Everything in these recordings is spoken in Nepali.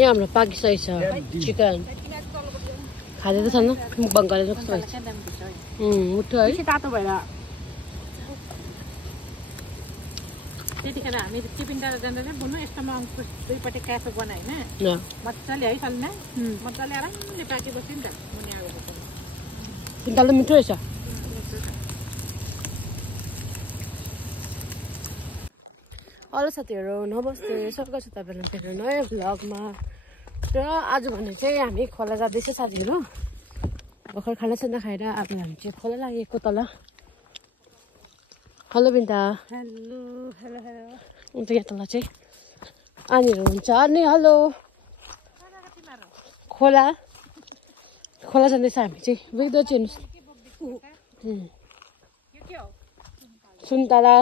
यहाँ हाम्रो पाकिसकेको छ चिकन खाँदै त छैन मुखबाङ गरेर कस्तो भएछ मुठो है तातो भएर त्यतिखेर हामी टिफिन डाला जाँदा चाहिँ बुनु यस्तोमा दुईपट्टि क्याफे बनायो होइन मजाले है सलिना मजाले आरामले पाकेपछि नि त मुनि आएको तिनताल त मिठो रहेछ हेलो साथीहरू नमस्ते स्वागत छ तपाईँलाई मेरो नयाँ भ्लगमा र आज भने चाहिँ हामी खोला जाँदैछ साथीहरू भर्खर खानासाना खाएर अब हामी चाहिँ खोला लागेको तल हेलो बिन्ता हेलो हेलो हेलो अन्त यहाँ तल चाहिँ आनीहरू हुन्छ अनि हेलो खोला खोला जाँदैछ हामी चाहिँ वेदर चाहिँ हेर्नुहोस् सुन्तला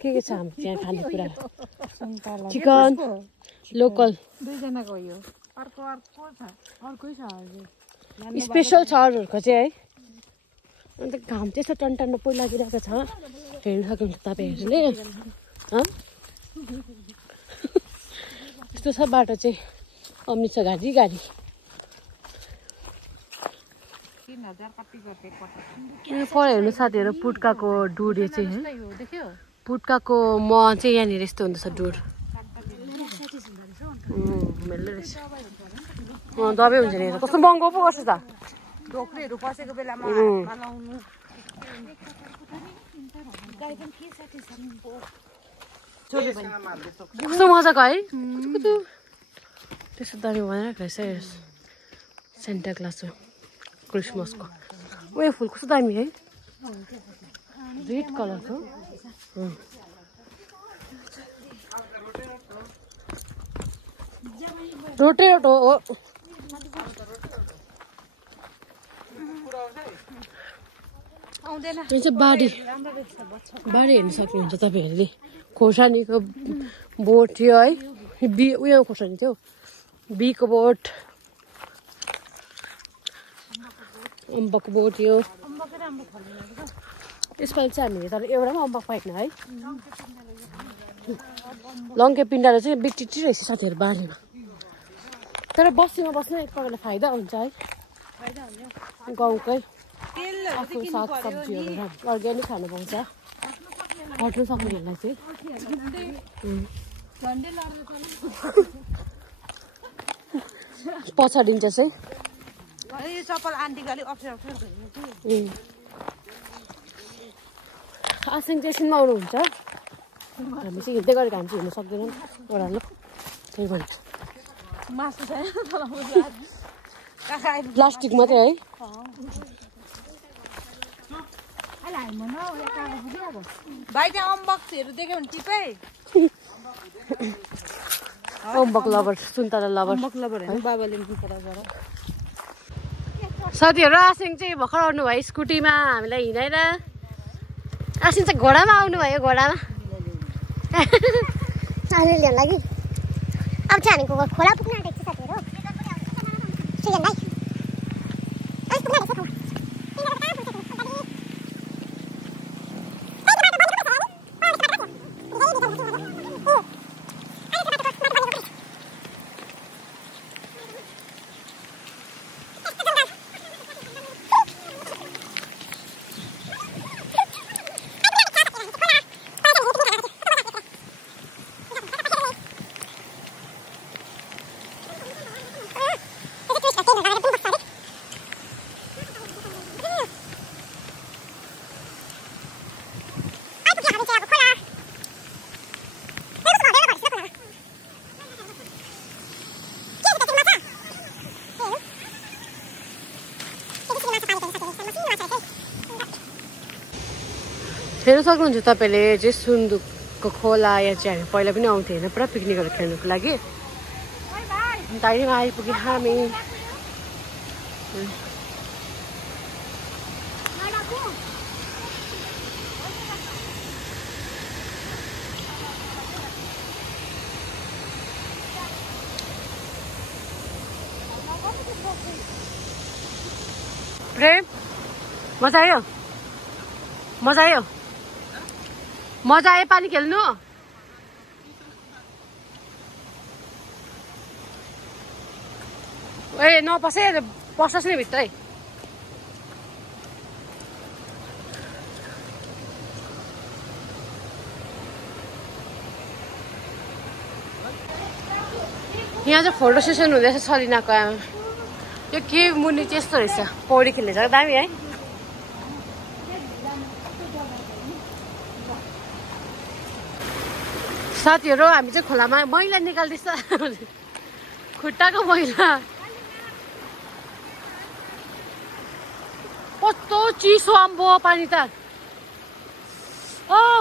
के छ हाम्रो त्यहाँ खानेकुरा चिकन लोकल दुईजनाको यो अर्को अर्को छ अर्कै छ स्पेसल छ अरूहरूको चाहिँ है अन्त घाम चाहिँ यस्तो टन्टन्न पो लागिरहेको छ हेर्नु सक्नुहुन्छ तपाईँहरूले यस्तो छ बाटो चाहिँ अमित छ गाडी गाडी 3000 कति गर्दै पर हेर्नु साथीहरू पुट्काको डुडे चाहिँ है पुट्काको म चाहिँ यहाँनिर यस्तो हुँदैछ डुड मेल्दै रहेछ दबाई हुन्छ नि कस्तो महँगो पो गर्छ त ढोक्रेहरू पसेको बेलामा लाउनु कस्तो मजाको है त्यस्तो दामी बनाइरहेको रहेछ सेन्टा क्लास हो क्रिसमसको उयो फुल कस्तो दामी है रेड कलरको रोटेट हो यो चाहिँ बारी हेर्नु सक्नुहुन्छ तपाईँहरूले खोर्सानीको बोट थियो है उयो खोर्सानी थियो बीको बोट अम्बकको बोट थियो यसपालि चाहिँ हामीले तर एउटा पनि अम्बक पाएन है लङ्के पिण्डाले चाहिँ बिटिटी रहेछ साथीहरू बारीमा तर बस्तीमा बस्न एक प्रकारले फाइदा हुन्छ है गाउँकै आफ्नो साग सब्जीहरू अर्ग्यानिक खानु पाउँछ हट्नु सक्नेहरूलाई चाहिँ पछाडिन्छ चाहिँ आसिङ चाहिँ एकछिनमा आउनुहुन्छ हामी चाहिँ हिँड्दै गरेको हामी चाहिँ हिँड्नु सक्दैनौँ ओह्रालो त्यही भन्छ प्लास्टिक मात्रै है अम्बक लभर सुन्तला लभर साथीहरू आसिङ चाहिँ भर्खर आउनु भयो स्कुटीमा हामीलाई हिँडेर आसिङ चाहिँ घोडामा आउनुभयो घोडामा ल्याउनु लागि अब चाहिँ हामी खोला पुग्न आँटेको छ साथीहरू सुजन भाइ हेर्नु सक्नुहुन्छ तपाईँले चाहिँ सुन्दुकको खोला या चाहिँ हामी पहिला पनि आउँथ्यो होइन पुरा पिकनिकहरू खेल्नुको लागि अन्त अहिले आइपुग्यो हामी प्रेम मजा आयो मजा आयो मजा आयो पानी खेल्नु ए नपसे पस्छ नि भित्रै यहाँ चाहिँ फोटो सेसन हुँदैछ सलिनाको आमा यो के मुनि चाहिँ यस्तो रहेछ पौडी खेल्ने जग्गा दामी है साथीहरू हामी चाहिँ खोलामा मैला निकाल्दैछ खुट्टाको मैला कस्तो चिसो अम्बो पानी त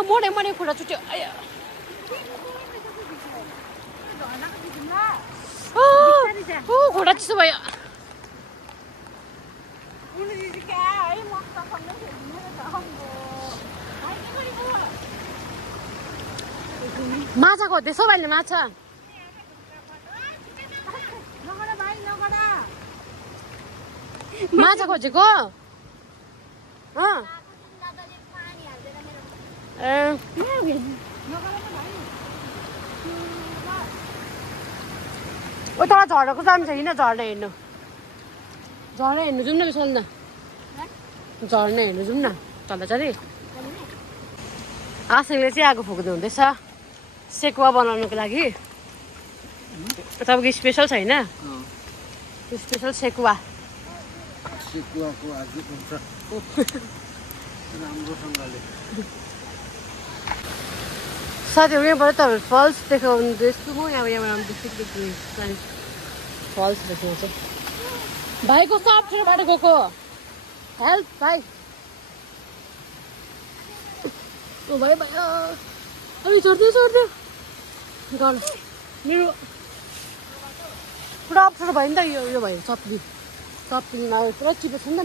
मोडे मोडे खुट्टा चुट्यो खुट्टा चिसो भयो माछा खोज्दैछौ भाइले माछा माछा खोजेको ओ तल झर्नको जानु छ हिँड झर्ना हेर्नु जाउँ न विशाल न झर्ना हेर्नु जाउँ न तल चाहिँ आसिङले चाहिँ आगो फुक्दै हुँदैछ सेकुवा बनाउनुको लागि तपाईँको स्पेसल छैन स्पेसल सेकुवा साथीहरू यहाँबाट तपाईँहरू फल्स देखाउँदैछु म यहाँबाट फल्स देखाउँछ भाइको सफ्टवेयरबाट गएको हेल्प भाइ भयो भयो अलिक चढ्दै गल मेरो पुरा अप्ठ्यारो भयो नि त यो भयो सप्लिङमा पुरा चिप्लो छ नि त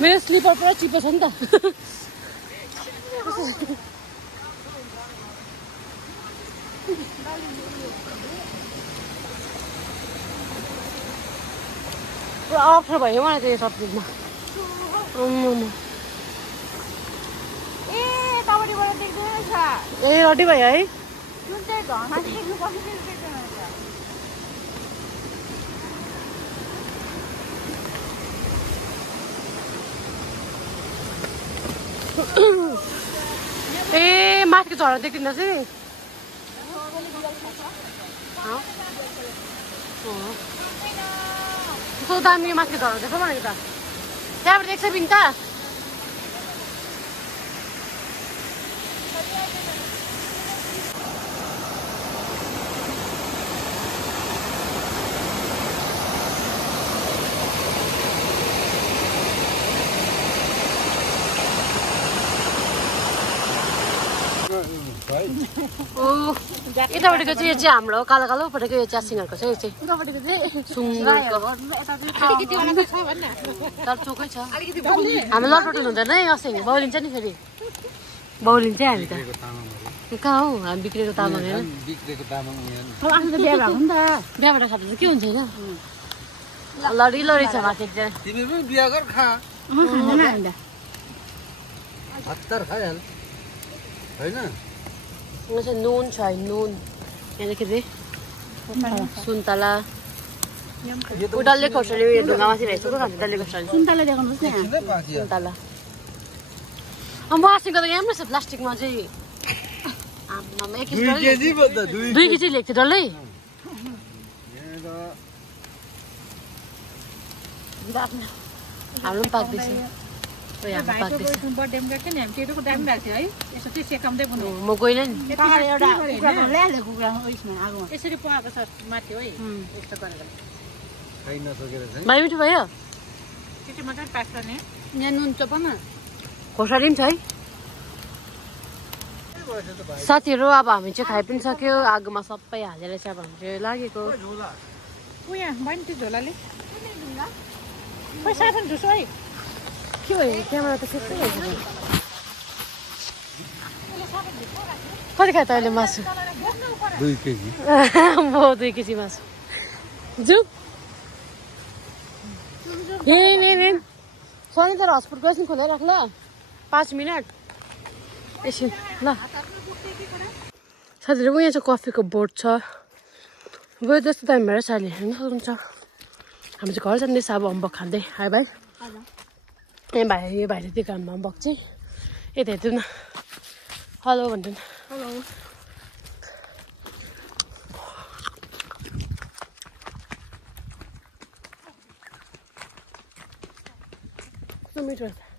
मेरो स्लिपर पुरा चिप्लो छ नि त पुरा अप्ठ्यारो भयो मलाई चाहिँ सप्लिङमा ए रडी भयो है ए माथिको झरा देखिँदैछ नि कस्तो दामी माथिको झरा देख्छ भनेको त त्यहाँबाट देख्छ बिन त यतापट्टिको चाहिँ यो चाहिँ हाम्रो कालो कालो पटेको यो च्यासिङहरूको छ यो चाहिँ चोकै छ हामी लटपटुन हुँदैन है असिङ बाउलिन्छ नि फेरि बाउलिन्छ हामी त कहाँ हौ हामी बिग्रेको तामाङ होइन बिहाबाट खाँदा चाहिँ के हुन्छ होइन लडी लडी छ माथि नुन छ नुन यहाँदेखि चाहिँ सुन्तला डल्ले खोर्सानी उयो ढुङ्गामाथि रहेछ को खान्छ डल्ले खोर्सानी सुन्तला देखाउनुहोस् न सुन्तला मासिङको त यहाँ छ प्लास्टिकमा चाहिँ 2 केजी ल्याएको थियो डल्लै हाम्रो पनि पाक्दैछ म गइनँ नि यसरी पकाएको छ माथि है यस्तो गरेर भाइ मिठो भयो त्यति मात्रै पाक्छ नि यहाँ नुन चोपामा खोर्सानी पनि छ है साथीहरू अब हामी चाहिँ खाइ पनि सक्यो आगोमा सबै हालेर चाहिँ अब हामी चाहिँ लागेको यहाँ बहिनी त्यो झोलाले पैसा ढुसो है के भयो क्यामेरा त सेक्दै भएछ कति खायो त अहिले मासु 2 केजी म 2 केजी मासु जाऊ सनी तर हस्पिटल एकछिन खोलेर राख ल 5 मिनट एकछिन ल साथीहरू यहाँ चाहिँ कफीको बोर्ड छ गयो जस्तो टाइम भएर साली होइन हुन्छ हामी चाहिँ घर जाँदैछ अब अम्बक खाँदै है भाइ ए भाइ यो भाइले त्यो काममा अम्बक चाहिँ यता हेर्नु न हेलो भन्नु न हेलो कस्तो मिठो रहेछ